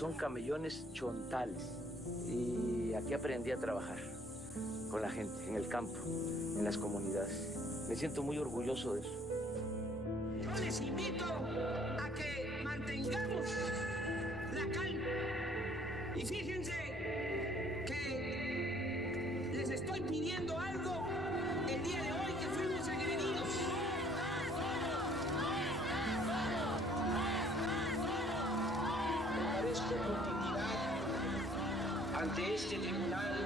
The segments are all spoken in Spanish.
son camellones chontales. Y aquí aprendí a trabajar con la gente, en el campo, en las comunidades. Me siento muy orgulloso de eso. Yo les invito a que mantengamos la calma. Y fíjense que les estoy pidiendo algo el día de hoy que fuimos agredidos. Parezco continuidad ante este tribunal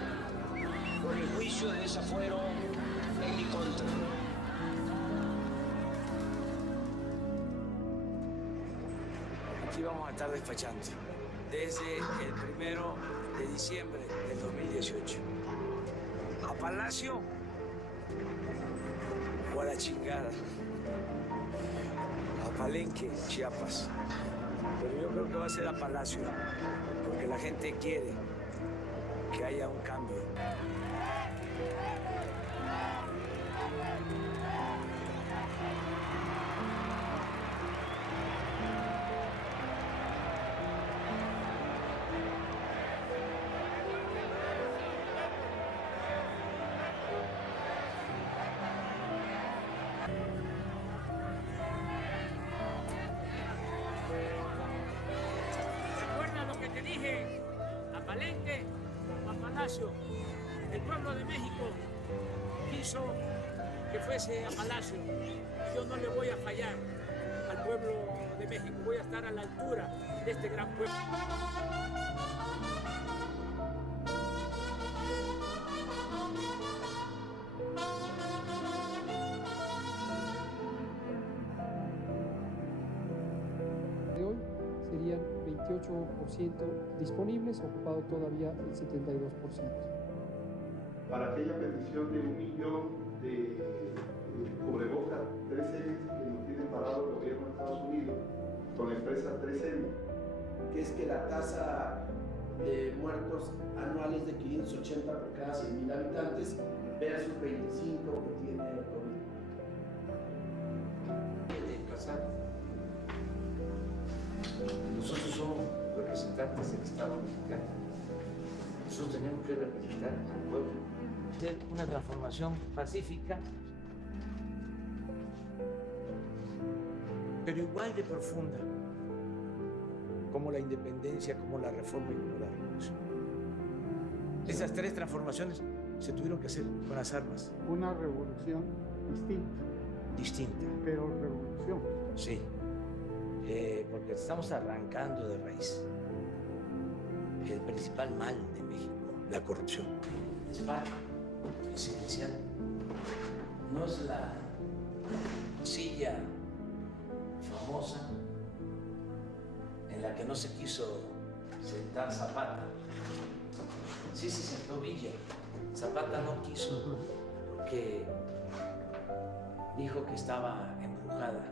por el juicio de desafuero en mi contra. Aquí vamos a estar despachando desde el 1 de diciembre del 2018. A Palacio o a la chingada. A Palenque, Chiapas. Pero yo creo que va a ser a Palacio, porque la gente quiere que haya un cambio. Te dije a Palenque, a Palacio. El pueblo de México quiso que fuese a Palacio. Yo no le voy a fallar al pueblo de México. Voy a estar a la altura de este gran pueblo. De hoy serían 28% disponibles, ocupado todavía el 72%. Para aquella petición de 1 millón de cubrebocas 3M que nos tiene parado el gobierno de Estados Unidos con la empresa 3M, que es que la tasa de muertos anuales de 580 por cada 100.000 habitantes versus 25 que tiene el COVID. Nosotros somos representantes del Estado mexicano. Nosotros tenemos que representar al pueblo. Hacer una transformación pacífica, pero igual de profunda, como la independencia, como la reforma y como la revolución. Esas 3 transformaciones se tuvieron que hacer con las armas. Una revolución Distinta. pero revolución. Sí. Porque estamos arrancando de raíz el principal mal de México, la corrupción. Es parte presidencial. No es la silla famosa en la que no se quiso sentar Zapata. Sí se sentó Villa. Zapata no quiso porque dijo que estaba embrujada.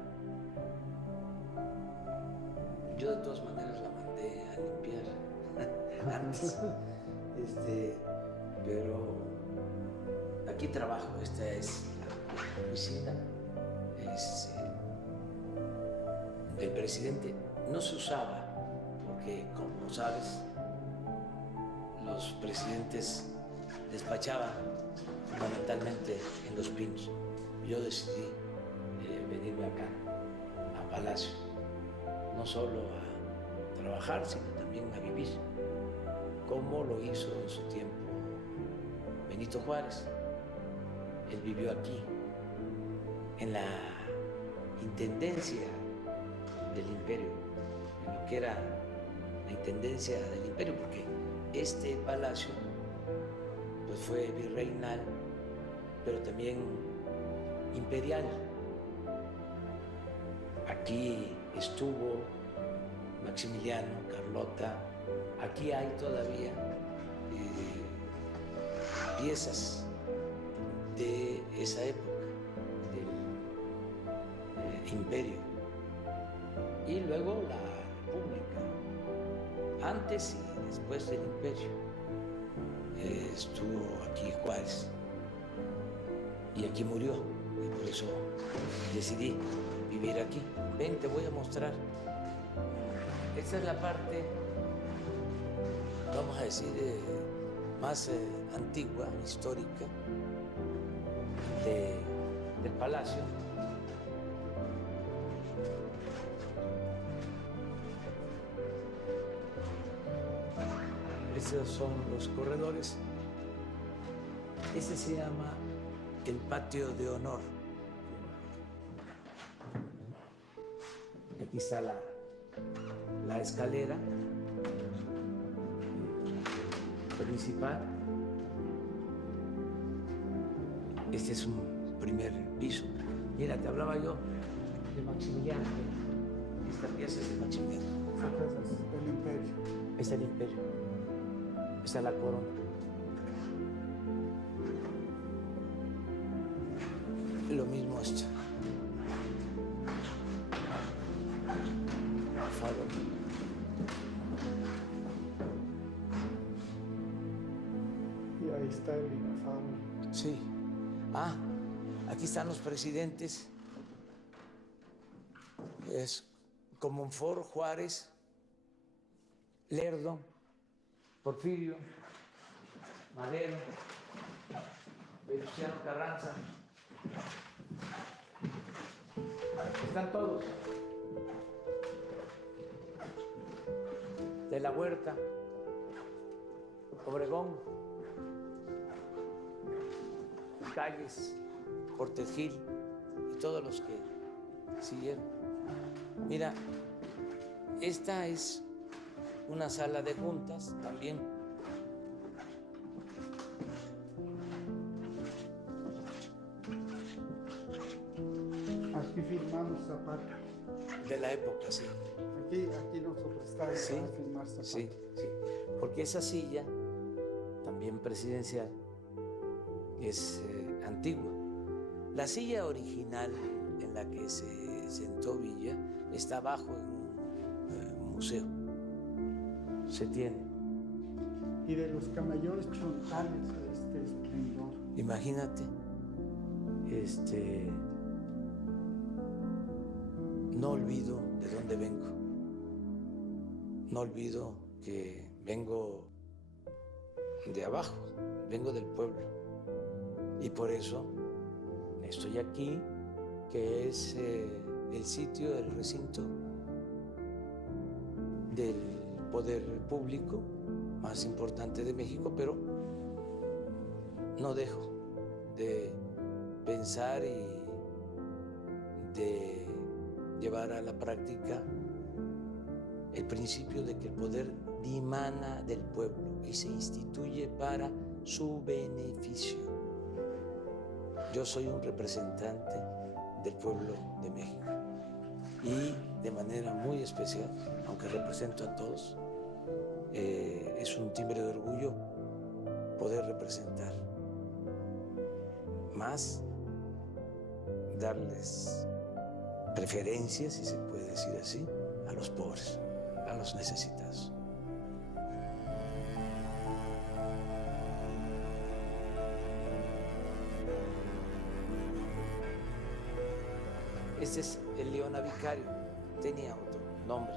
Yo de todas maneras la mandé a limpiar antes, pero aquí trabajo, esta es la oficina, del presidente. No se usaba, porque como sabes, los presidentes despachaban fundamentalmente en Los Pinos. Yo decidí venirme acá, a Palacio. No solo a trabajar, sino también a vivir, como lo hizo en su tiempo Benito Juárez. Él vivió aquí, en la intendencia del imperio, en lo que era la intendencia del imperio, porque este palacio pues, fue virreinal, pero también imperial. Aquí estuvo Maximiliano, Carlota. Aquí hay todavía piezas de esa época, del imperio. Y luego la República, antes y después del imperio. Estuvo aquí Juárez y aquí murió, y por eso decidí vivir aquí. Ven, te voy a mostrar. Esta es la parte vamos a decir, más antigua, histórica, del palacio. Estos son los corredores. Este se llama el patio de honor. Aquí está la escalera principal. Este es un primer piso. Mira, te hablaba yo de Maximiliano. Esta pieza es de Maximiliano. Es el imperio. Es el imperio. Esta es la corona. Lo mismo esto. Faro. Y ahí está el Inafable. Sí. Ah, aquí están los presidentes. Es Comonfort, Juárez, Lerdo, Porfirio, Madero, Venustiano Carranza. Están todos. De la Huerta, Obregón, Calles, Portes Gil y todos los que siguieron. Mira, esta es una sala de juntas también. Aquí firmamos Zapata. De la época, sí. Aquí nosotros estamos Sí, para firmar Zapata. sí, sí. Porque esa silla, también presidencial, es antigua. La silla original en la que se sentó Villa está abajo en un museo. Se tiene. Y de los camellones chontales a este esplendor. Imagínate, no olvido de dónde vengo. No olvido que vengo de abajo, vengo del pueblo. Y por eso estoy aquí, que es el sitio, el recinto del poder público más importante de México, pero no dejo de pensar y de llevar a la práctica el principio de que el poder dimana del pueblo y se instituye para su beneficio. Yo soy un representante del pueblo de México y de manera muy especial, aunque represento a todos, es un timbre de orgullo poder representar más, darles preferencia, si se puede decir así, a los pobres, a los necesitados. Este es el Leona Vicario, tenía otro nombre.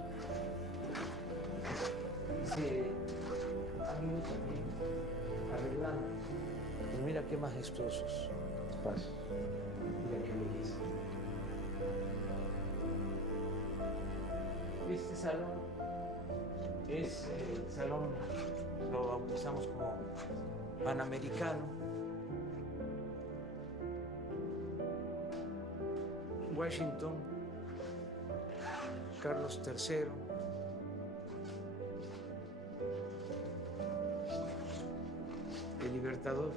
Se han ido también arreglando. Pero mira qué majestuosos espacios. Mira qué belleza. Este salón es el salón, lo bautizamos como Panamericano. Washington, Carlos III, el Libertador,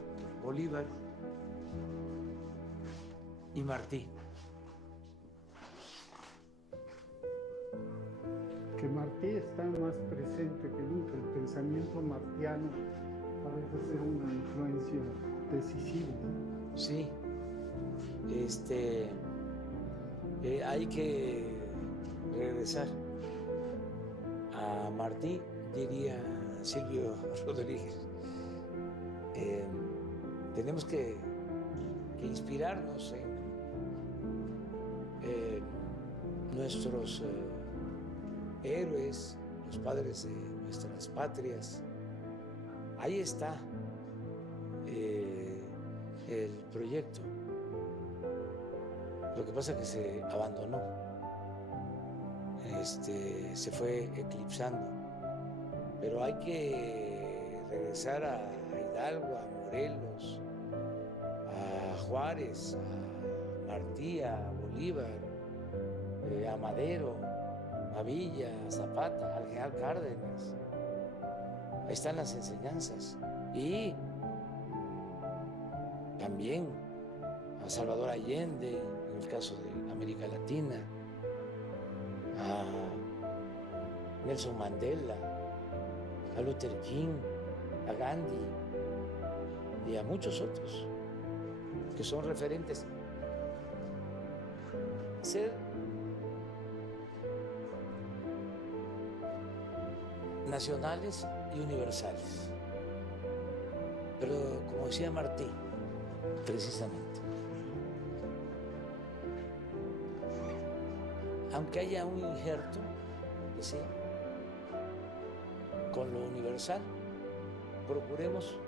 Bolívar y Martí. Que Martí está más presente que nunca. El pensamiento martiano parece ser una influencia decisiva. Sí, hay que regresar a Martí, diría Silvio Rodríguez. Tenemos que inspirarnos en nuestros héroes, los padres de nuestras patrias, Ahí está el proyecto. Lo que pasa es que se abandonó, se fue eclipsando. Pero hay que regresar a Hidalgo, a Morelos, a Juárez, a Martí, a Bolívar, a Madero, a Villa, a Zapata, al General Cárdenas. Ahí están las enseñanzas. Y también a Salvador Allende, en el caso de América Latina, a Nelson Mandela, a Luther King, a Gandhi y a muchos otros que son referentes. Ser nacionales y universales. Pero como decía Martí, precisamente, aunque haya un injerto, decía, con lo universal, procuremos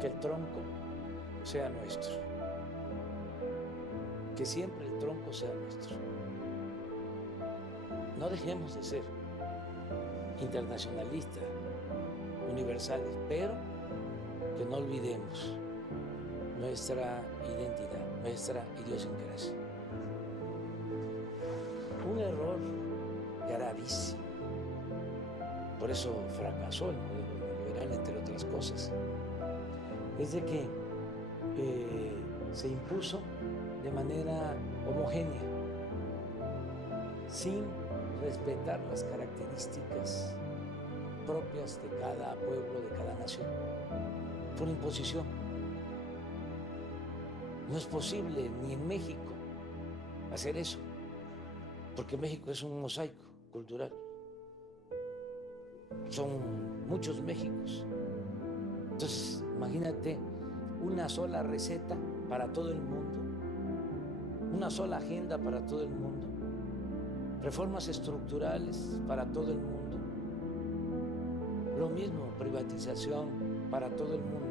que el tronco sea nuestro, que siempre el tronco sea nuestro. No dejemos de ser internacionalistas, universales, pero que no olvidemos nuestra identidad, nuestra idiosincrasia. Un error gravísimo. Por eso fracasó el modelo neoliberal, entre otras cosas. Es de que se impuso de manera homogénea, sin respetar las características propias de cada pueblo, de cada nación. Fue una imposición. No es posible ni en México hacer eso, porque México es un mosaico cultural. Son muchos Méxicos. Entonces, imagínate una sola receta para todo el mundo, una sola agenda para todo el mundo, reformas estructurales para todo el mundo, lo mismo, privatización para todo el mundo,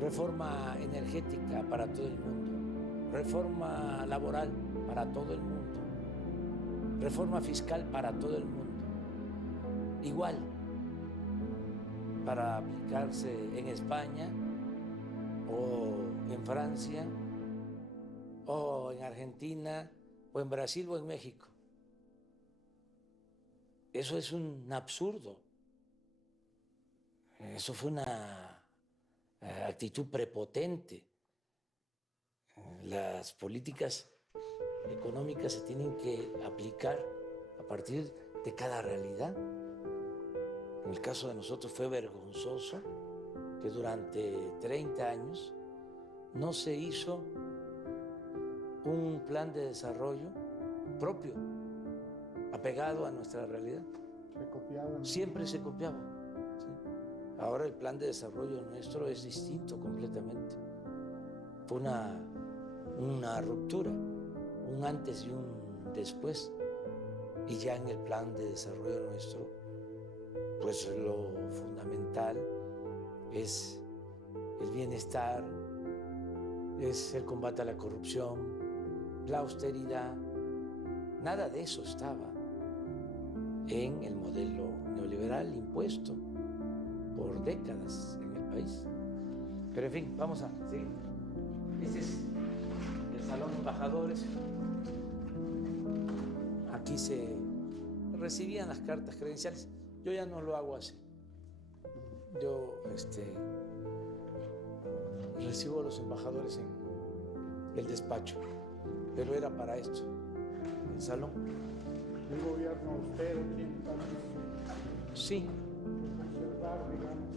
reforma energética para todo el mundo, reforma laboral para todo el mundo, reforma fiscal para todo el mundo, igual para aplicarse en España o en Francia o en Argentina o en Brasil o en México. Eso es un absurdo. Eso fue una actitud prepotente. Las políticas económicas se tienen que aplicar a partir de cada realidad. En el caso de nosotros fue vergonzoso que durante 30 años no se hizo un plan de desarrollo propio, apegado a nuestra realidad. Se copiaban. Siempre se copiaba. ¿Sí? Ahora el plan de desarrollo nuestro es distinto completamente. Fue una ruptura, un antes y un después. Y ya en el plan de desarrollo nuestro, pues lo fundamental es el bienestar, es el combate a la corrupción, la austeridad. Nada de eso estaba en el modelo neoliberal impuesto por décadas en el país. Pero en fin, vamos a seguir. Este es el Salón de Embajadores. Aquí se recibían las cartas credenciales. Yo ya no lo hago así. Yo recibo a los embajadores en el despacho, pero era para esto, el salón. El gobierno austero tiene también Sí, conservar, digamos,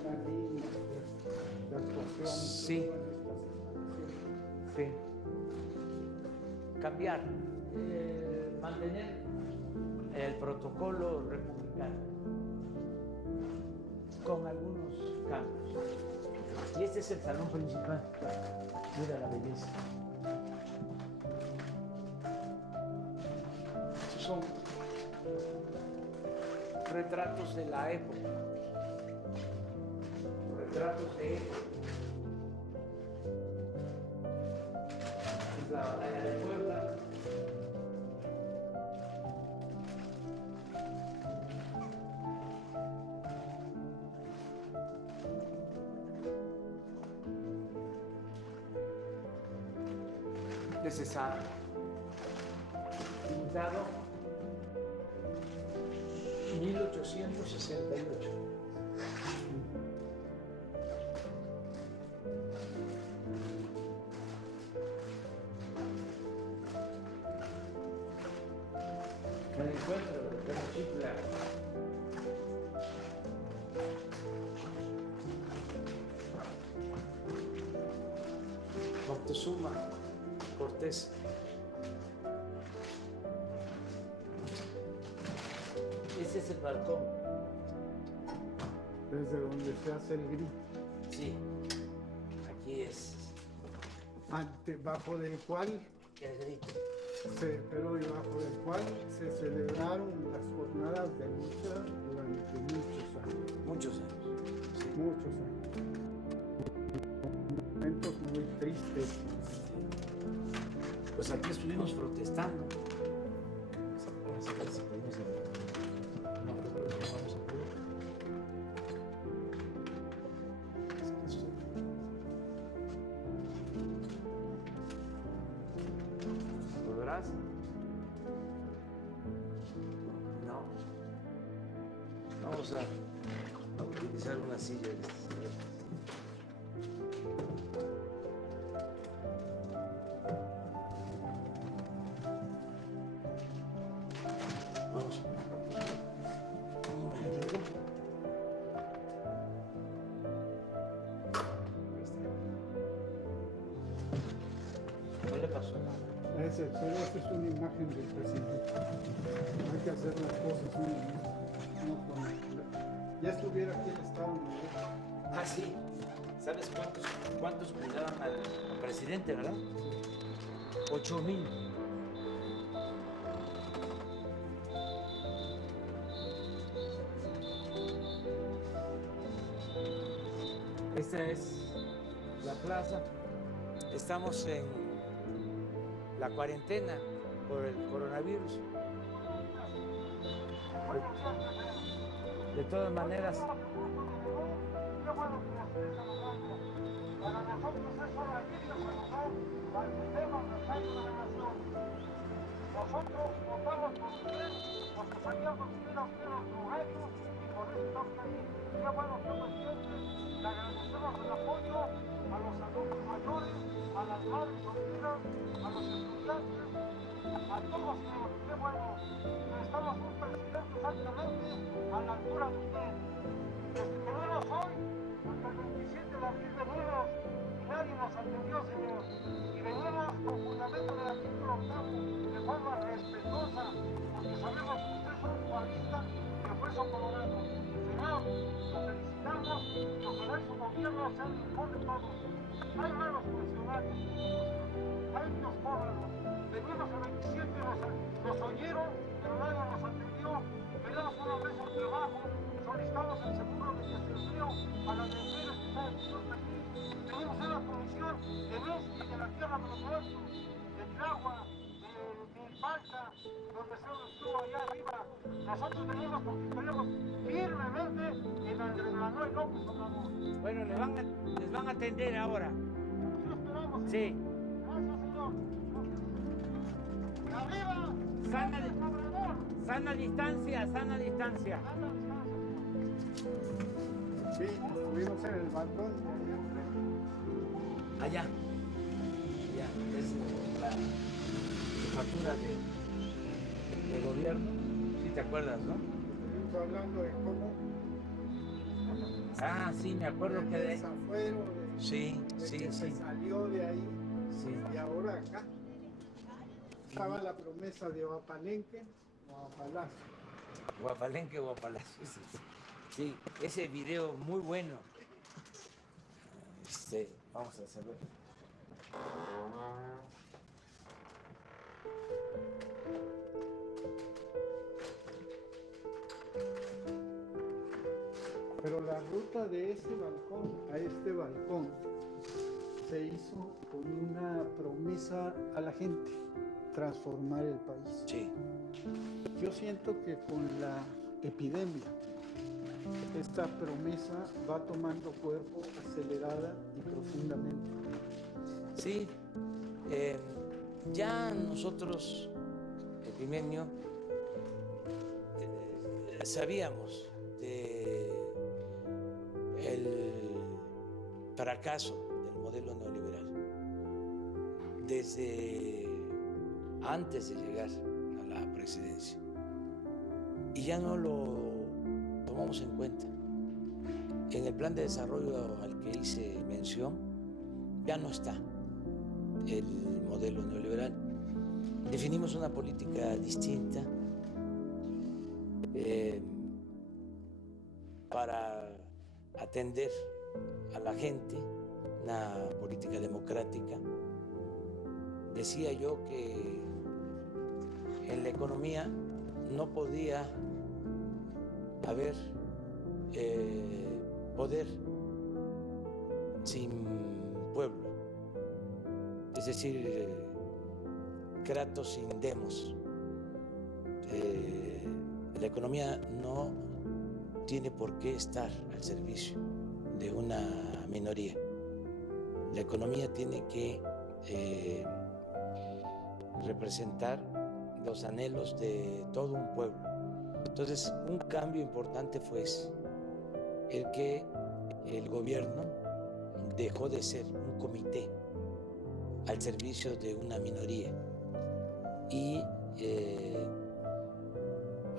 una línea de actuación. Sí. en todas estas situaciones. sí. Cambiar, mantener el protocolo republicano con algunos cambios. Y este es el salón principal. Mira la belleza. Estos son retratos de la época. Retratos de época. Es la batalla de Puebla. De Cesar. Pintado 1868. Me encuentro de Chipla. Moctezuma Cortés. Ese es el balcón. Desde donde se hace el grito. Sí, aquí es Bajo del cual, el grito. pero debajo del cual se celebraron las jornadas de lucha durante muchos años. Muchos años. Sí. Muchos años. Momentos muy tristes. Pues aquí estuvimos protestando. Vamos a ver si podemos no, creo que no vamos a poder. Es que ¿podrás? No. Vamos a utilizar una silla de estas. Vamos. No le pasó nada. Pero esa es una imagen del presidente. Hay que hacer las cosas no con... Ya estuviera aquí el Estado Mayor. Ah, sí. ¿Sabes cuántos cuidaban al presidente, verdad? 8,000. Esta es la plaza. Estamos en la cuarentena por el coronavirus. De todas maneras, para nosotros es un alivio conocer al sistema nacional de la nación. Nosotros votamos por usted porque sabíamos que era usted nuestro reto y por eso estamos aquí. Qué bueno, señor presidente, le agradecemos el apoyo a los adultos mayores, a las madres solteras, a los estudiantes, a todos, señor. Qué bueno, necesitamos un presidente exactamente a la altura de usted. Los que tenemos hoy, hasta el 27 de abril venimos y nadie nos atendió, señor. Y venimos con fundamento del artículo 8 de forma respetuosa, porque sabemos que usted es un cualista de hueso colorado. Señor, lo felicitamos y ojalá su gobierno sea el mejor de todos. Hay nuevos funcionarios, hay unos cómodos. Venimos el 27, nos oyeron, pero nadie nos atendió. Queremos una vez de trabajo, solicitamos el seguro de desempleo a las mujeres que están aquí. Venimos a la comisión de Messi, de la Tierra de los Muertos, de Tláhuac, de Impalta, donde se estuvo allá arriba. Nosotros venimos porque creemos firmemente en Andrés Manuel López Obrador. bueno, les van a atender ahora. Aquí lo esperamos. Sí. Gracias, señor. Y arriba, Obrador. Sana distancia, sana distancia. Anda, descansa, señor. Sí, estuvimos en el balcón. Allá. Ya, es la jefatura de gobierno. Sí, te acuerdas, ¿no? Estuvimos hablando de cómo Ah, sí, me acuerdo que el de... desafuero, Sí, de sí, que se sí. salió de ahí Sí. y ahora acá. Estaba la promesa de Oapalenque o Oapalacio. Guapalenque, Guapalacio. Sí, sí, ese video muy bueno. Vamos a hacerlo. la ruta de ese balcón a este balcón se hizo con una promesa a la gente, transformar el país. Sí. Yo siento que con la epidemia esta promesa va tomando cuerpo acelerada y profundamente. Sí, ya nosotros, Epimemio, sabíamos de el fracaso del modelo neoliberal desde antes de llegar a la presidencia y ya no lo tomamos en cuenta. En el plan de desarrollo al que hice mención ya no está el modelo neoliberal. Definimos una política distinta para atender a la gente, una política democrática. Decía yo que en la economía no podía haber poder sin pueblo, es decir, kratos sin demos. La economía no tiene por qué estar al servicio de una minoría. La economía tiene que representar los anhelos de todo un pueblo. Entonces, un cambio importante fue ese, el que el gobierno dejó de ser un comité al servicio de una minoría y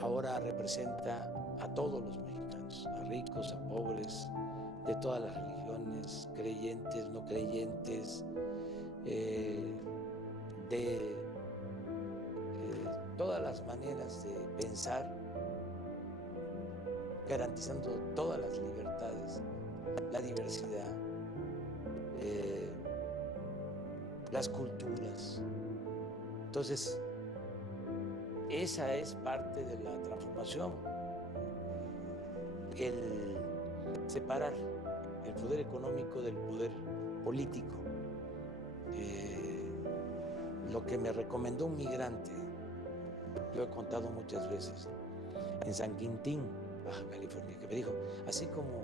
ahora representa a todos los mexicanos, a ricos, a pobres, de todas las religiones, creyentes, no creyentes, de todas las maneras de pensar, garantizando todas las libertades, la diversidad, las culturas. Entonces, esa es parte de la transformación, el separar el poder económico del poder político. Lo que me recomendó un migrante, lo he contado muchas veces, en San Quintín, Baja California, que me dijo, así como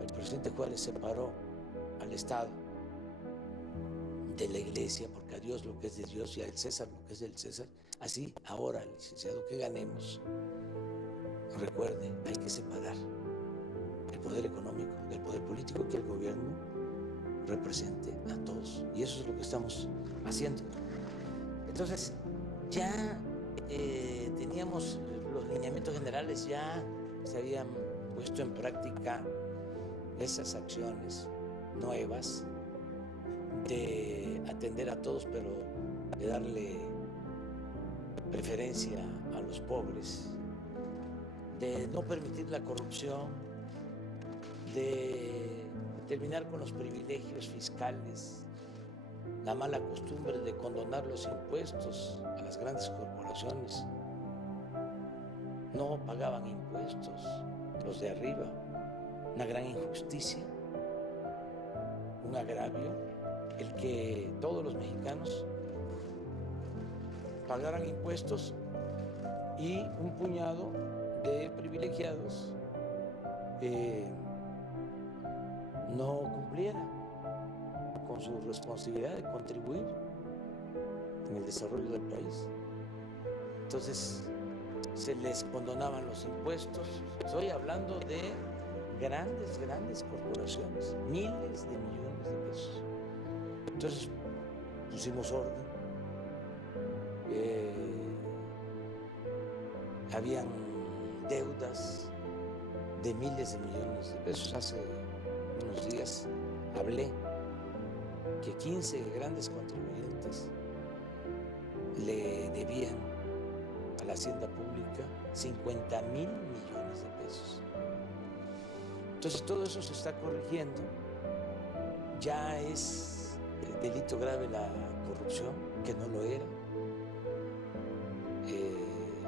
el presidente Juárez separó al Estado de la Iglesia, porque a Dios lo que es de Dios y al César lo que es del César, así ahora, licenciado, que ganemos, recuerde, hay que separar el poder económico del poder político, que el gobierno represente a todos, y eso es lo que estamos haciendo. Entonces, ya teníamos los lineamientos generales, ya se habían puesto en práctica esas acciones nuevas de atender a todos, pero de darle preferencia a los pobres, de no permitir la corrupción, de terminar con los privilegios fiscales, la mala costumbre de condonar los impuestos a las grandes corporaciones. No pagaban impuestos los de arriba, una gran injusticia, un agravio, el que todos los mexicanos pagaran impuestos y un puñado de privilegiados no cumpliera con su responsabilidad de contribuir en el desarrollo del país. Entonces, se les condonaban los impuestos. Estoy hablando de grandes corporaciones, miles de millones de pesos. Entonces, pusimos orden. Habían deudas de miles de millones de pesos. Hace unos días hablé que 15 grandes contribuyentes le debían a la hacienda pública 50,000 millones de pesos. Entonces todo eso se está corrigiendo. Ya es delito grave la corrupción, que no lo era,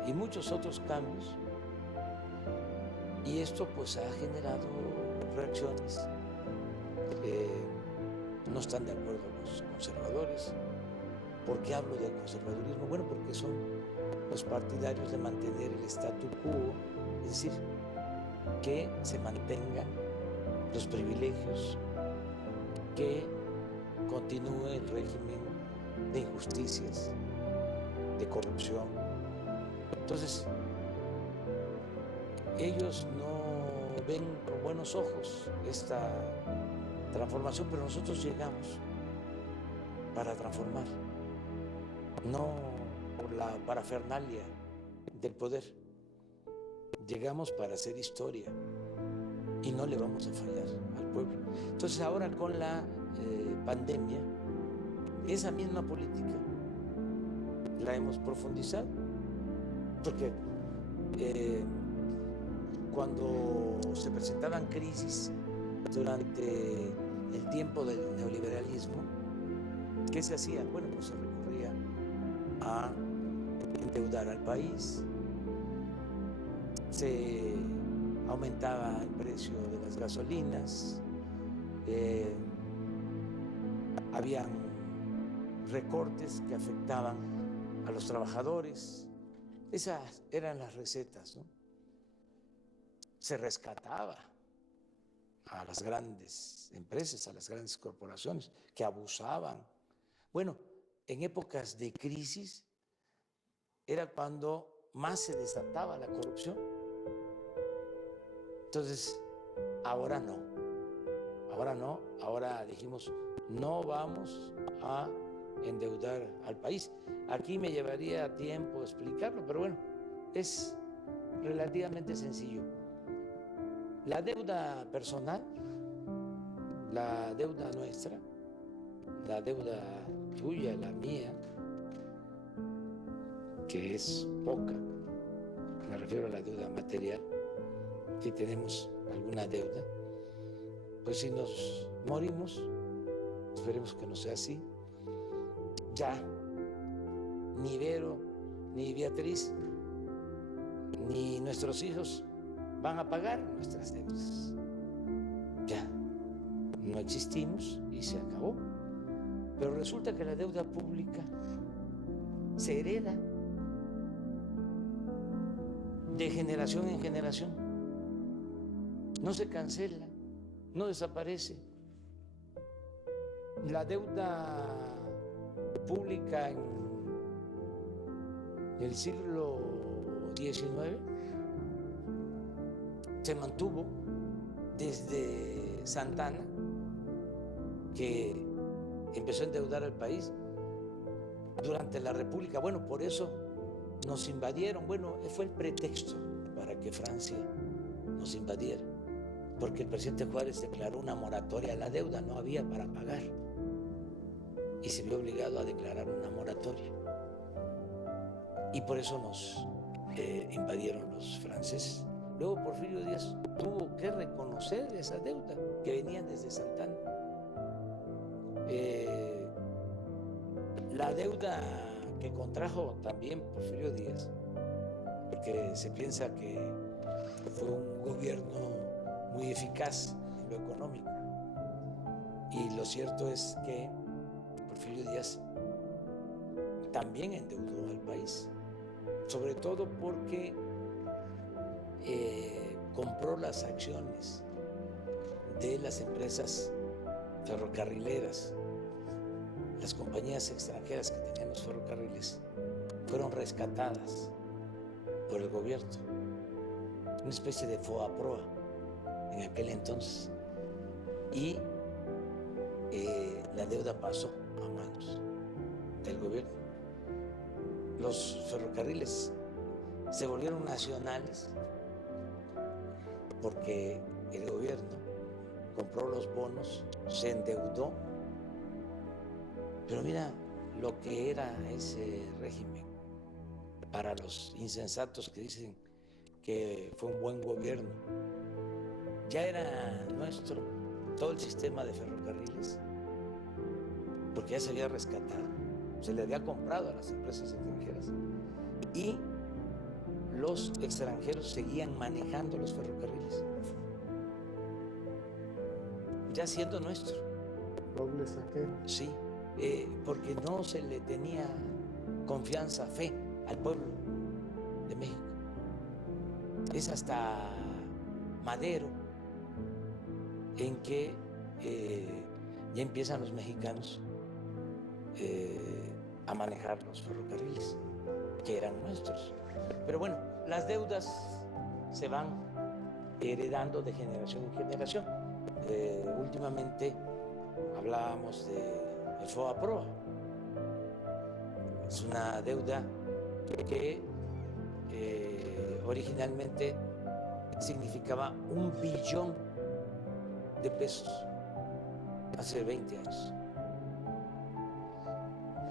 y muchos otros cambios Y esto pues ha generado reacciones. No están de acuerdo los conservadores. ¿Por qué hablo de conservadurismo? Bueno, porque son los partidarios de mantener el statu quo, es decir, que se mantengan los privilegios, que continúe el régimen de injusticias, de corrupción. Entonces, ellos no ven con buenos ojos esta transformación, pero nosotros llegamos para transformar, no por la parafernalia del poder. Llegamos para hacer historia y no le vamos a fallar al pueblo. Entonces ahora con la pandemia, esa misma política la hemos profundizado, porque cuando se presentaban crisis durante el tiempo del neoliberalismo, ¿qué se hacía? Bueno, pues se recurría a endeudar al país, se aumentaba el precio de las gasolinas, habían recortes que afectaban a los trabajadores. Esas eran las recetas, ¿no? Se rescataba a las grandes empresas, a las grandes corporaciones que abusaban. Bueno, en épocas de crisis era cuando más se desataba la corrupción. Entonces, ahora no, ahora dijimos, no vamos a endeudar al país. Aquí me llevaría tiempo explicarlo, pero bueno, es relativamente sencillo. La deuda personal, la deuda nuestra, la deuda tuya, la mía, que es poca, me refiero a la deuda material, si tenemos alguna deuda, pues si nos morimos, esperemos que no sea así, ya ni Vero, ni Beatriz, ni nuestros hijos van a pagar nuestras deudas. Ya no existimos y se acabó. Pero resulta que la deuda pública se hereda de generación en generación. No se cancela, no desaparece. La deuda pública en el siglo XIX se mantuvo desde Santana, que empezó a endeudar al país durante la República. Bueno, por eso nos invadieron. Bueno, fue el pretexto para que Francia nos invadiera, porque el presidente Juárez declaró una moratoria a la deuda, no había para pagar, y se vio obligado a declarar una moratoria. Y por eso nos invadieron los franceses. Luego Porfirio Díaz tuvo que reconocer esa deuda que venía desde Santana. La deuda que contrajo también Porfirio Díaz, porque se piensa que fue un gobierno muy eficaz en lo económico, y lo cierto es que Porfirio Díaz también endeudó al país, sobre todo porque compró las acciones de las empresas ferrocarrileras. Las compañías extranjeras que tenían los ferrocarriles fueron rescatadas por el gobierno, una especie de FOAPROA en aquel entonces, y la deuda pasó a manos del gobierno. Los ferrocarriles se volvieron nacionales porque el gobierno compró los bonos, se endeudó. Pero mira lo que era ese régimen para los insensatos que dicen que fue un buen gobierno. Ya era nuestro todo el sistema de ferrocarriles, porque ya se había rescatado, se le había comprado a las empresas extranjeras, y los extranjeros seguían manejando los ferrocarriles, ya siendo nuestro. Doble saqueo. Sí, porque no se le tenía confianza, fe al pueblo de México. Es hasta Madero en que ya empiezan los mexicanos a manejar los ferrocarriles, que eran nuestros. Pero bueno, las deudas se van heredando de generación en generación. Últimamente hablábamos de FOAPROA. Es una deuda que originalmente significaba 1 billón de pesos hace 20 años.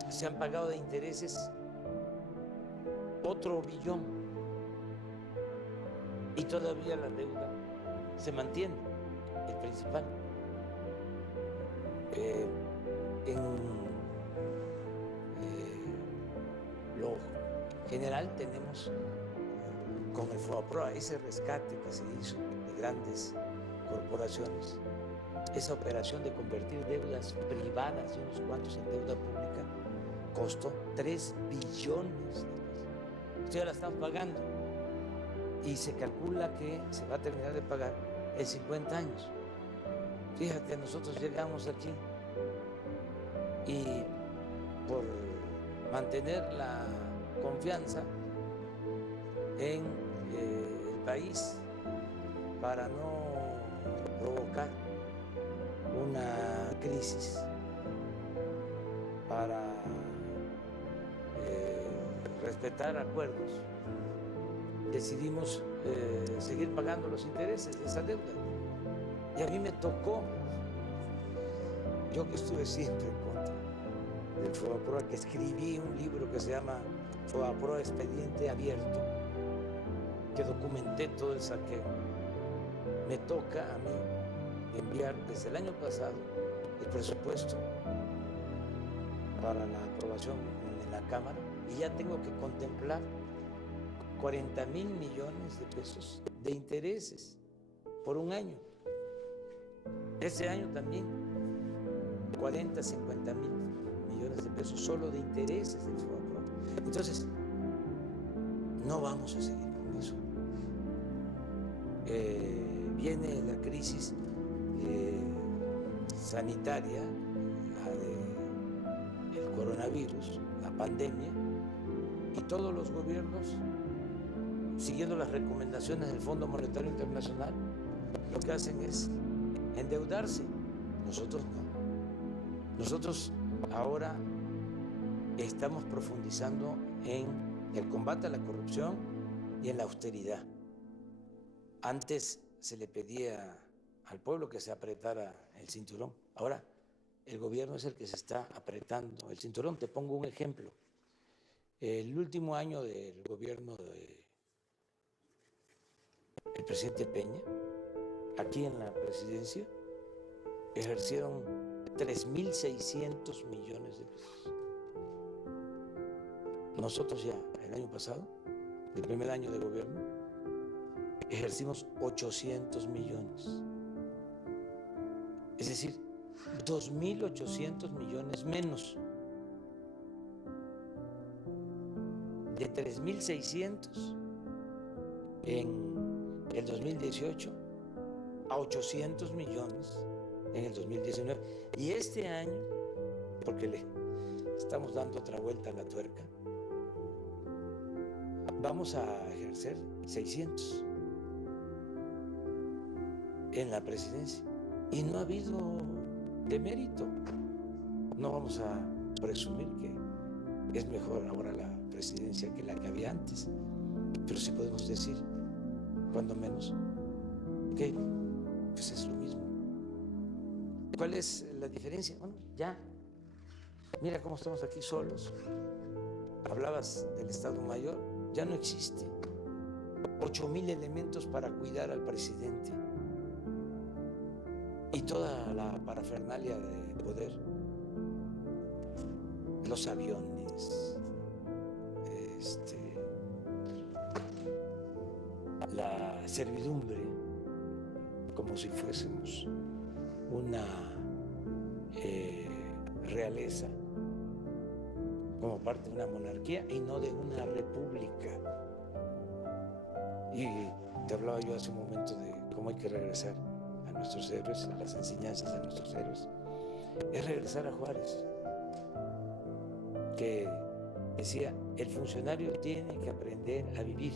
Se han pagado de intereses otro billón y todavía la deuda se mantiene, el principal. En lo general tenemos con el FOAPROA ese rescate que se hizo de grandes corporaciones, esa operación de convertir deudas privadas de unos cuantos en deuda pública costó 3 billones de pesos. Ya la estamos pagando y se calcula que se va a terminar de pagar en 50 años. Fíjate, nosotros llegamos aquí y por mantener la confianza en el país, para no provocar una crisis, para respetar acuerdos, decidimos seguir pagando los intereses de esa deuda. Y a mí me tocó, yo que estuve siempre en contra del FOAPROA, que escribí un libro que se llama FOAPROA Expediente Abierto, que documenté todo el saqueo. Me toca a mí enviar desde el año pasado el presupuesto para la aprobación en la Cámara y ya tengo que contemplar 40,000 millones de pesos de intereses por un año. Este año también 40, 50,000 millones de pesos solo de intereses del FOAPROA. Entonces, no vamos a seguir con eso. Viene la crisis sanitaria, la del coronavirus, la pandemia, y todos los gobiernos, siguiendo las recomendaciones del Fondo Monetario Internacional, lo que hacen es endeudarse. Nosotros no. Nosotros ahora estamos profundizando en el combate a la corrupción y en la austeridad. Antes se le pedía al pueblo que se apretara el cinturón. Ahora el gobierno es el que se está apretando el cinturón. Te pongo un ejemplo. El último año del gobierno del presidente Peña, aquí en la presidencia, ejercieron 3,600 millones de pesos. Nosotros ya, el año pasado, el primer año de gobierno, ejercimos 800 millones. Es decir, 2,800 millones menos. De 3,600 en el 2018 a 800 millones en el 2019. Y este año, porque le estamos dando otra vuelta a la tuerca, vamos a ejercer 600 en la presidencia. Y no ha habido demérito. No vamos a presumir que es mejor ahora la presidencia que la que había antes, pero sí podemos decir, cuando menos, que pues es lo mismo. ¿Cuál es la diferencia? Bueno, ya, mira cómo estamos aquí solos. Hablabas del Estado Mayor, ya no existe. 8,000 elementos para cuidar al presidente y toda la parafernalia de poder, los aviones, la servidumbre como si fuésemos una realeza, como parte de una monarquía y no de una república. Y te hablaba yo hace un momento de cómo hay que regresar a nuestros héroes, a las enseñanzas de nuestros héroes. Es regresar a Juárez, que decía, el funcionario tiene que aprender a vivir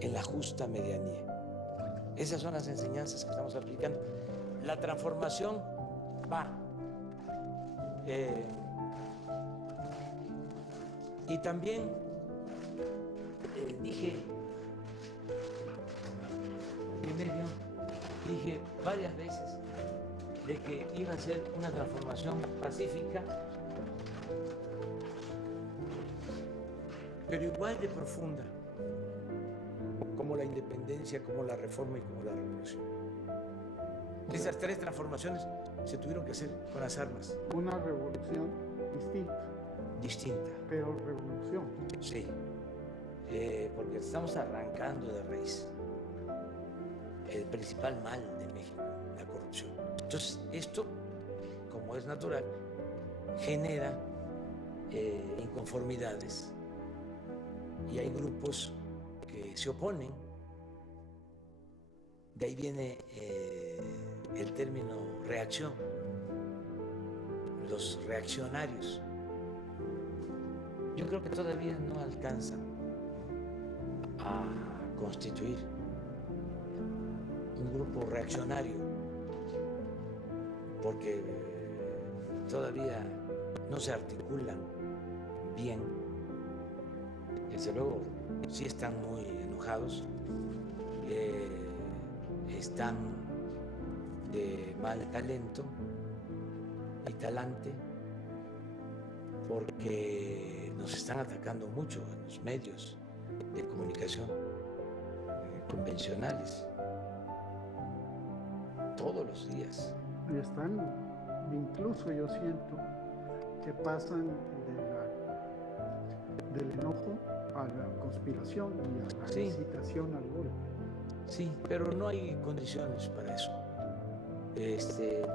en la justa medianía. Esas son las enseñanzas que estamos aplicando. La transformación va. Y también dije varias veces de que iba a ser una transformación pacífica, pero igual de profunda como la independencia, como la reforma y como la revolución. Esas tres transformaciones se tuvieron que hacer con las armas. Una revolución Distinta. pero revolución. Sí, porque estamos arrancando de raíz el principal mal de México, la corrupción. Entonces, esto, como es natural, genera inconformidades y hay grupos que se oponen. De ahí viene el término reacción, los reaccionarios. Yo creo que todavía no alcanzan a constituir un grupo reaccionario, porque todavía no se articulan bien. Desde luego, sí están muy enojados, están de mal talento y talante, porque nos están atacando mucho en los medios de comunicación convencionales, todos los días. Y están, incluso yo siento, que pasan del enojo a la conspiración y a la incitación al golpe. Sí, pero no hay condiciones para eso.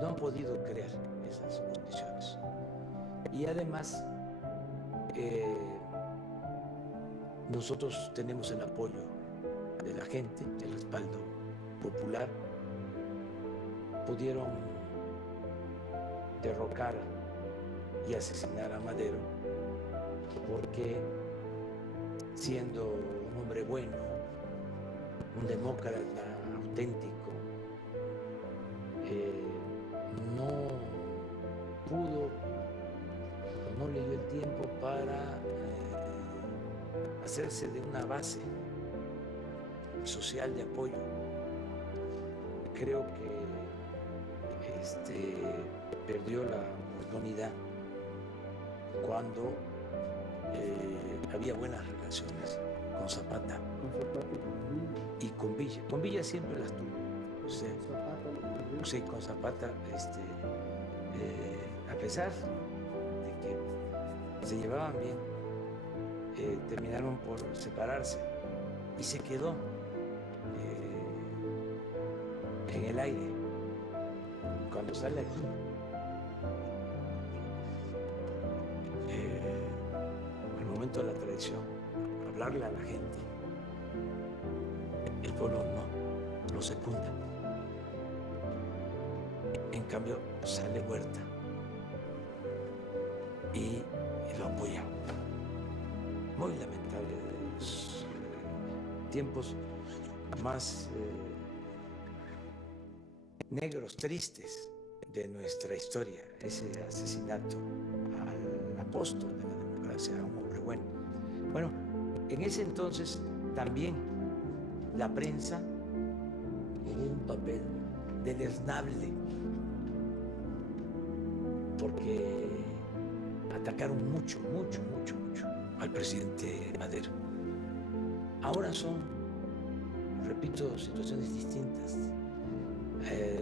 No han podido crear esas condiciones. Y además, nosotros tenemos el apoyo de la gente, el respaldo popular. Pudieron derrocar y asesinar a Madero porque, siendo un hombre bueno, un demócrata auténtico, no pudo, no le dio el tiempo para hacerse de una base social de apoyo. Creo que perdió la oportunidad cuando había buenas relaciones con Zapata y con Villa. Con Villa siempre las tuvo. Sí, con Zapata, a pesar de que se llevaban bien, terminaron por separarse y se quedó en el aire. Cuando sale aquí, al momento de la traición, hablarle a la gente, el pueblo no lo secunda. En cambio, sale Huerta y lo apoya. Muy lamentable, de los tiempos más negros, tristes de nuestra historia, ese asesinato al apóstol de la democracia, a un hombre bueno. Bueno, en ese entonces también la prensa jugó un papel deleznable, porque atacaron mucho al presidente Madero. Ahora son, repito, situaciones distintas.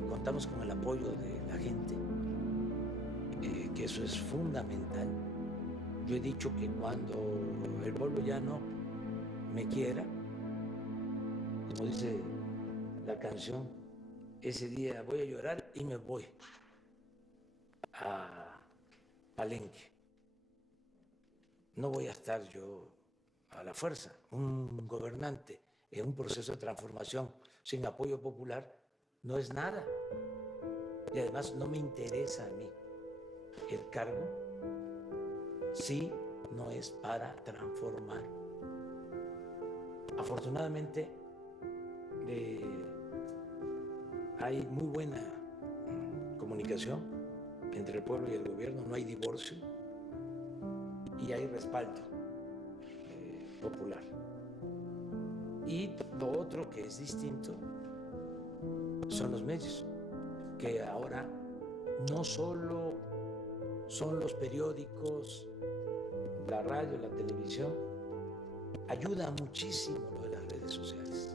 Contamos con el apoyo de la gente, que eso es fundamental. Yo he dicho que cuando el pueblo ya no me quiera, como dice la canción, ese día voy a llorar y me voy a Palenque. No voy a estar yo a la fuerza. Un gobernante en un proceso de transformación sin apoyo popular no es nada. Y además no me interesa a mí el cargo si no es para transformar. Afortunadamente hay muy buena comunicación entre el pueblo y el gobierno, no hay divorcio y hay respaldo popular. Y lo otro que es distinto son los medios, que ahora no solo son los periódicos, la radio, la televisión, ayuda muchísimo lo de las redes sociales.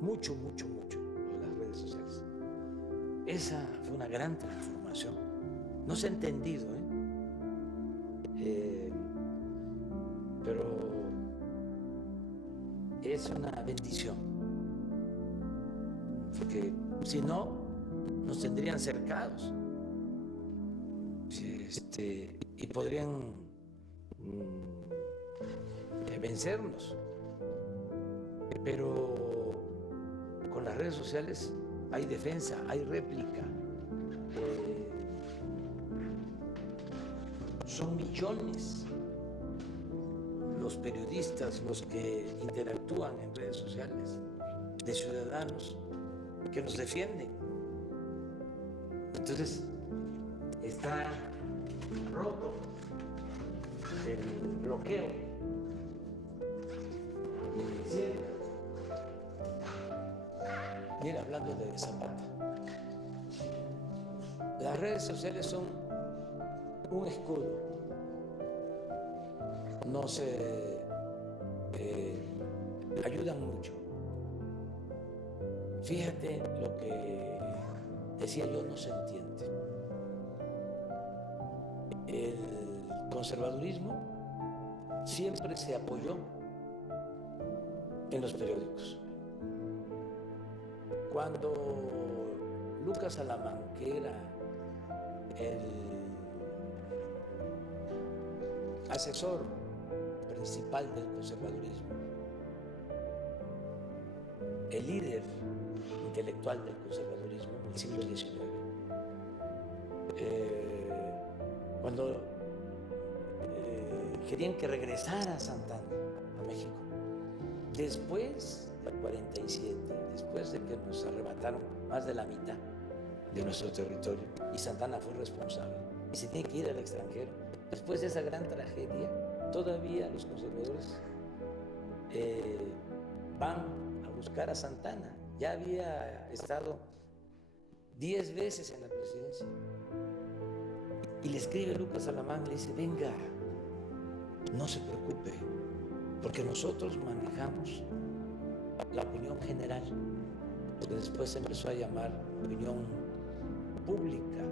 Mucho lo de las redes sociales. Esa fue una gran transformación. No se ha entendido, pero es una bendición. Porque si no, nos tendrían cercados. Y podrían vencernos. Pero con las redes sociales hay defensa, hay réplica. Son millones los periodistas, los que interactúan en redes sociales, de ciudadanos que nos defienden. Entonces, está roto el bloqueo. Mira, hablando de Zapata, las redes sociales son un escudo. Nos ayudan mucho. Fíjate lo que decía yo, no se entiende. El conservadurismo siempre se apoyó en los periódicos. Cuando Lucas Alamán, que era el asesor principal del conservadurismo, el líder intelectual del conservadurismo en el siglo XIX, cuando querían que regresara Santana a México, después del 47, después de que nos arrebataron más de la mitad de nuestro territorio, y Santana fue responsable, y se tiene que ir al extranjero. Después de esa gran tragedia, todavía los conservadores van a buscar a Santana. Ya había estado 10 veces en la presidencia. Y le escribe Lucas Alamán, le dice: venga, no se preocupe, porque nosotros manejamos la opinión general, porque después se empezó a llamar opinión pública.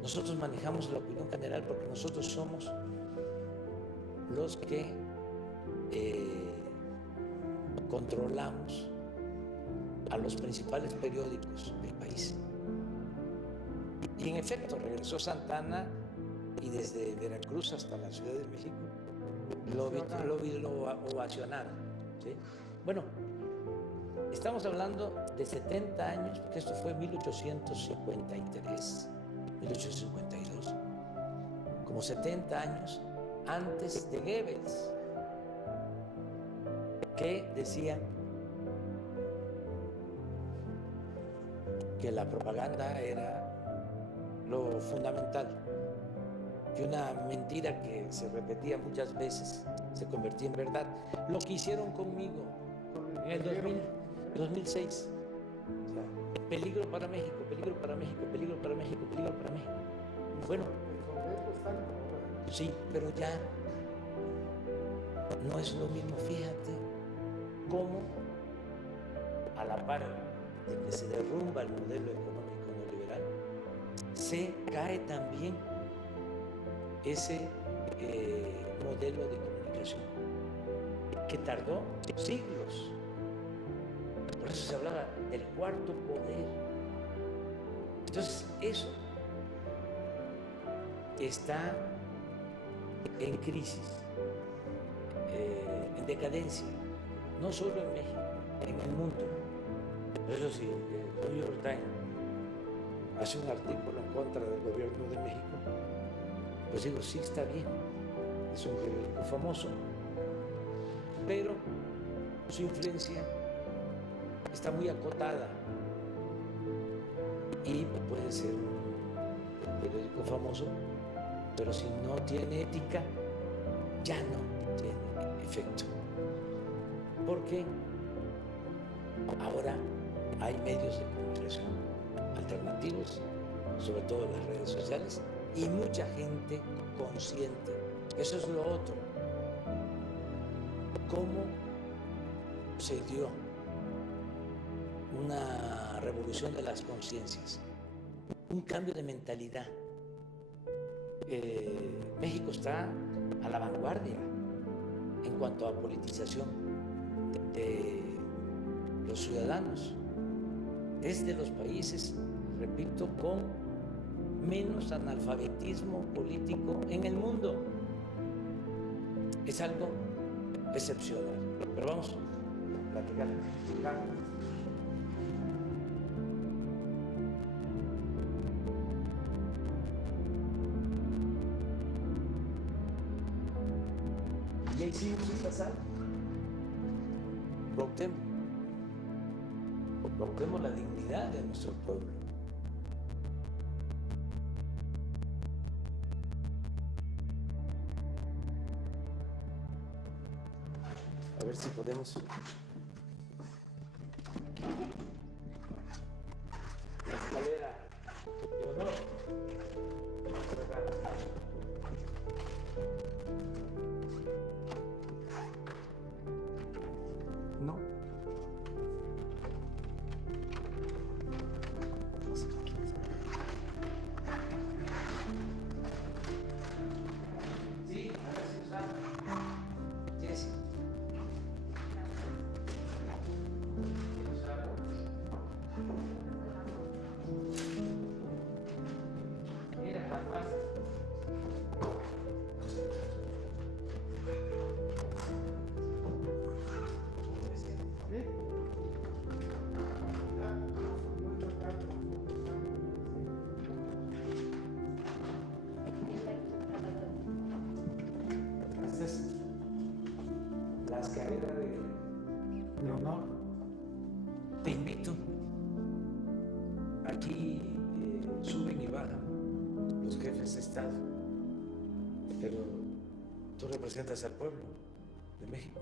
Nosotros manejamos la opinión general porque nosotros somos los que controlamos a los principales periódicos del país. Y en efecto, regresó Santana y desde Veracruz hasta la Ciudad de México lo ovacionaron, ¿sí? Bueno, estamos hablando de 70 años, porque esto fue 1853, 1852, como 70 años antes de Goebbels, que decían que la propaganda era lo fundamental, que una mentira que se repetía muchas veces se convertía en verdad. Lo que hicieron conmigo en el 2006. O sea, peligro para México, peligro para México, peligro para México, peligro para México. Bueno, sí, pero ya no es lo mismo. Fíjate cómo a la par de que se derrumba el modelo económico neoliberal, se cae también ese modelo de comunicación que tardó siglos Por eso se hablaba del cuarto poder. Entonces, eso está en crisis, en decadencia, no solo en México, en el mundo. Por eso si el New York Times hace un artículo en contra del gobierno de México, pues digo, sí está bien, es un periódico famoso, pero su influencia está muy acotada y puede ser un periódico famoso, pero si no tiene ética, ya no tiene efecto. Porque ahora hay medios de comunicación alternativos, sobre todo en las redes sociales, y mucha gente consciente. Eso es lo otro. ¿Cómo se dio una revolución de las conciencias? Un cambio de mentalidad. México está a la vanguardia en cuanto a politización de los ciudadanos. Es de los países, repito, con menos analfabetismo político en el mundo. Es algo excepcional. Pero vamos a platicar. Y ahí sí pasar. Procuremos la dignidad de nuestro pueblo. A ver si podemos. La escalera de honor. No. Sí, a ver si nos da. Jessy. Mira, capaz. Esta es la escalera de honor. Te invito. Aquí suben y bajan los jefes de Estado, pero tú representas al pueblo de México.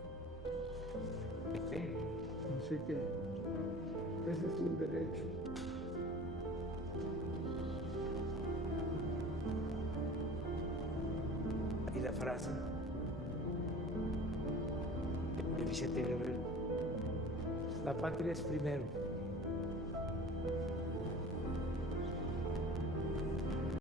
¿Sí? Así que ese es un derecho. Y la frase de Vicente Guerrero: la patria es primero.